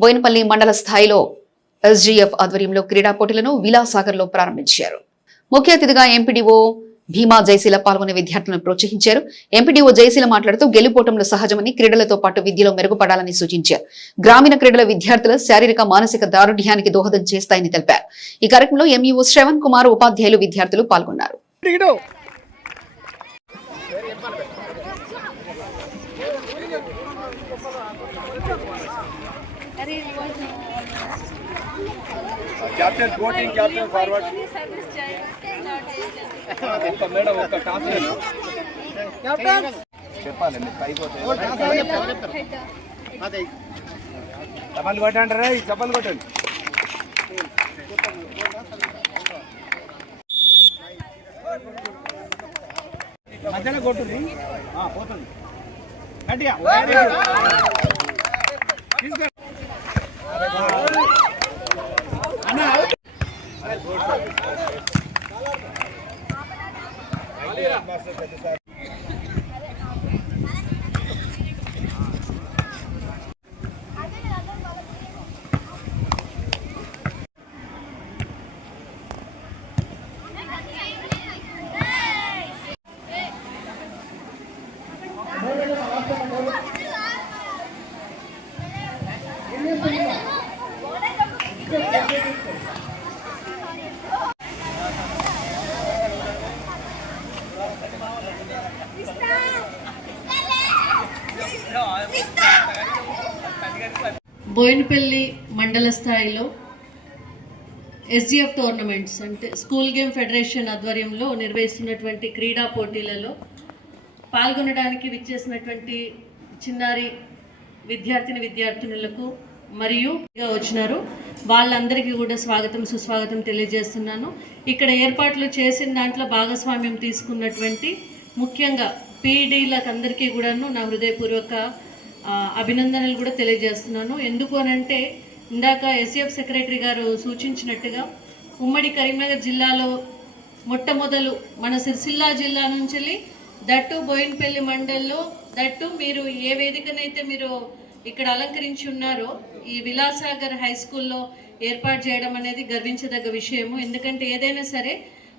బోయినపల్లి మండల స్థాయిలో ఎస్జీఎఫ్ ఆధ్వర్యంలో క్రీడా పోటీలను విలాసాగర్లో ప్రారంభించారు. ముఖ్య అతిథిగా ఎంపీడీఓ భీమా జయశీల పాల్గొనే విద్యార్థులను ప్రోత్సహించారు. ఎంపీడీఓ జయశీల మాట్లాడుతూ గెలుపోటంలో సహజమని క్రీడలతో పాటు విద్యలో మెరుగుపడాలని సూచించారు. గ్రామీణ క్రీడల విద్యార్థుల శారీరక మానసిక దారుఢ్యానికి దోహదం చేస్తాయని తెలిపారు. ఈ కార్యక్రమంలో ఎంఈఓ శ్రవణ్ కుమార్ ఉపాధ్యాయులు విద్యార్థులు పాల్గొన్నారు. క్యాప్టెన్ కోటింగ్ క్యాప్టెన్ ఫార్వర్డ్ ఒక్క మేడం ఒక్క టాస్ చెప్పాలి చప్పలు కొట్టండి రే చప్పలు కొట్టండి. మధ్యలో కొట్టుంది పోతుంది. గట్టిగా తీసుకో అన్నా బోయినపల్లి మండల స్థాయిలో ఎస్జిఎఫ్ టోర్నమెంట్స్ అంటే స్కూల్ గేమ్ ఫెడరేషన్ ఆధ్వర్యంలో నిర్వహిస్తున్నటువంటి క్రీడా పోటీలలో పాల్గొనడానికి విచ్చేసినటువంటి చిన్నారి విద్యార్థిని విద్యార్థినులకు మరియు వచ్చినారు. వాళ్ళందరికీ కూడా స్వాగతం సుస్వాగతం తెలియజేస్తున్నాను. ఇక్కడ ఏర్పాట్లు చేసిన దాంట్లో భాగస్వామ్యం తీసుకున్నటువంటి ముఖ్యంగా పీఈడీలకు అందరికీ కూడాను నా హృదయపూర్వక అభినందనలు కూడా తెలియజేస్తున్నాను. ఎందుకు అనంటే ఇందాక ఎస్ఎఫ్ సెక్రటరీ గారు సూచించినట్టుగా ఉమ్మడి కరీంనగర్ జిల్లాలో మొట్టమొదలు మన సిరిసిల్ల జిల్లా నుంచి దట్టు బోయిన్పల్లి మండల్లో దట్టు మీరు ఏ వేదికనైతే మీరు ఇక్కడ అలంకరించి ఉన్నారో ఈ విలాసాగర్ హై స్కూల్లో ఏర్పాటు చేయడం అనేది గర్వించదగ్గ విషయము. ఎందుకంటే ఏదైనా సరే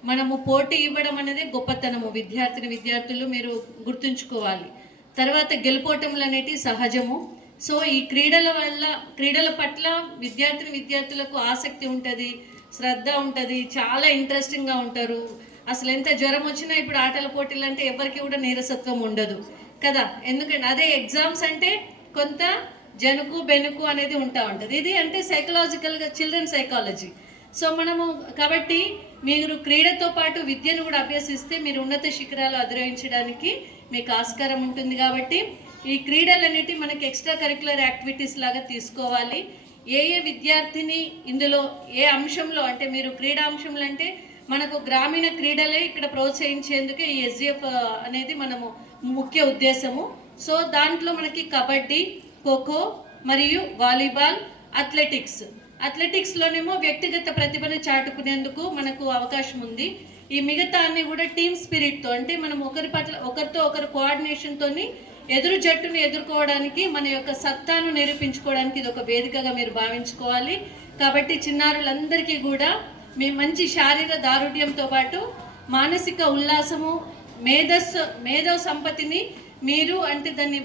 మనము పోటీ ఇవ్వడం అనేది గొప్పతనము. విద్యార్థిని విద్యార్థులు మీరు గుర్తుంచుకోవాలి. తర్వాత గెలుపోటములు అనేటివి సహజము. సో ఈ క్రీడల వల్ల క్రీడల పట్ల విద్యార్థిని విద్యార్థులకు ఆసక్తి ఉంటుంది శ్రద్ధ ఉంటుంది చాలా ఇంట్రెస్టింగ్గా ఉంటారు. అసలు ఎంత జ్వరం వచ్చినా ఇప్పుడు ఆటల పోటీలు అంటే ఎవరికి కూడా నీరసత్వం ఉండదు కదా. ఎందుకంటే అదే ఎగ్జామ్స్ అంటే కొంత జనుకు బెనుకు అనేది ఉంటా ఉంటుంది. ఇది అంటే సైకలాజికల్గా చిల్డ్రన్ సైకాలజీ సో మనము కాబట్టి మీరు క్రీడతో పాటు విద్యను కూడా అభ్యసిస్తే మీరు ఉన్నత శిఖరాలు అధిరోహించడానికి మీకు ఆస్కారం ఉంటుంది కాబట్టి ఈ క్రీడలన్నిటి మనకి ఎక్స్ట్రా కరికులర్ యాక్టివిటీస్ లాగా తీసుకోవాలి. ఏ ఏ విద్యార్థిని ఇందులో ఏ అంశంలో అంటే మీరు క్రీడా అంశంలో అంటే మనకు గ్రామీణ క్రీడలే ఇక్కడ ప్రోత్సహించేందుకే ఈ ఎస్జిఎఫ్ అనేది మనము ముఖ్య ఉద్దేశము. సో దాంట్లో మనకి కబడ్డీ ఖోఖో మరియు వాలీబాల్ అథ్లెటిక్స్. అథ్లెటిక్స్లోనేమో వ్యక్తిగత ప్రతిభను చాటుకునేందుకు మనకు అవకాశం ఉంది. ఈ మిగతా అన్ని కూడా టీమ్ స్పిరిట్తో అంటే మనం ఒకరి పట్ల ఒకరితో ఒకరు కోఆర్డినేషన్తోని ఎదురు జట్టును ఎదుర్కోవడానికి మన యొక్క సత్తాను నిరూపించుకోవడానికి ఇది ఒక వేదికగా మీరు భావించుకోవాలి. కాబట్టి చిన్నారులందరికీ కూడా మీ మంచి శారీర దారుఢ్యంతో పాటు మానసిక ఉల్లాసము మేధస్సు మేధో సంపత్తిని మీరు అంటే దాన్ని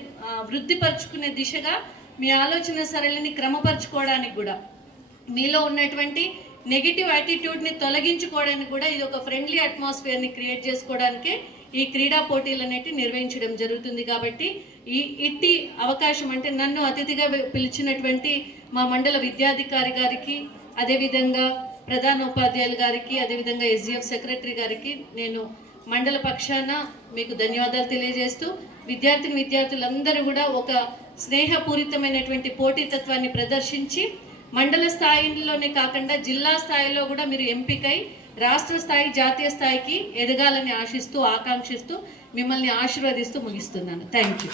వృద్ధిపరుచుకునే వృద్ధిపరచుకునే దిశగా మీ ఆలోచన సరళిని క్రమపరచుకోవడానికి కూడా. మీలో ఉన్నటువంటి నెగిటివ్ యాటిట్యూడ్ని తొలగించుకోవడానికి కూడా ఇది ఒక ఫ్రెండ్లీ అట్మాస్ఫియర్ని క్రియేట్ చేసుకోవడానికే ఈ క్రీడా పోటీలు అనేవి నిర్వహించడం జరుగుతుంది కాబట్టి ఈ ఇట్టి అవకాశం అంటే నన్ను అతిథిగా పిలిచినటువంటి మా మండల విద్యాధికారి గారికి అదేవిధంగా ప్రధాన ఉపాధ్యాయులు గారికి అదేవిధంగా ఎస్జిఎఫ్ సెక్రటరీ గారికి నేను మండల పక్షాన మీకు ధన్యవాదాలు తెలియజేస్తూ విద్యార్థిని విద్యార్థులందరూ కూడా ఒక స్నేహపూరితమైనటువంటి పోటీతత్వాన్ని ప్రదర్శించి మండల స్థాయిలోనే కాకుండా జిల్లా స్థాయిలో కూడా మీరు ఎంపికై రాష్ట్ర స్థాయి జాతీయ స్థాయికి ఎదగాలని ఆశిస్తూ ఆకాంక్షిస్తూ మిమ్మల్ని ఆశీర్వదిస్తూ ముగిస్తున్నాను. Thank you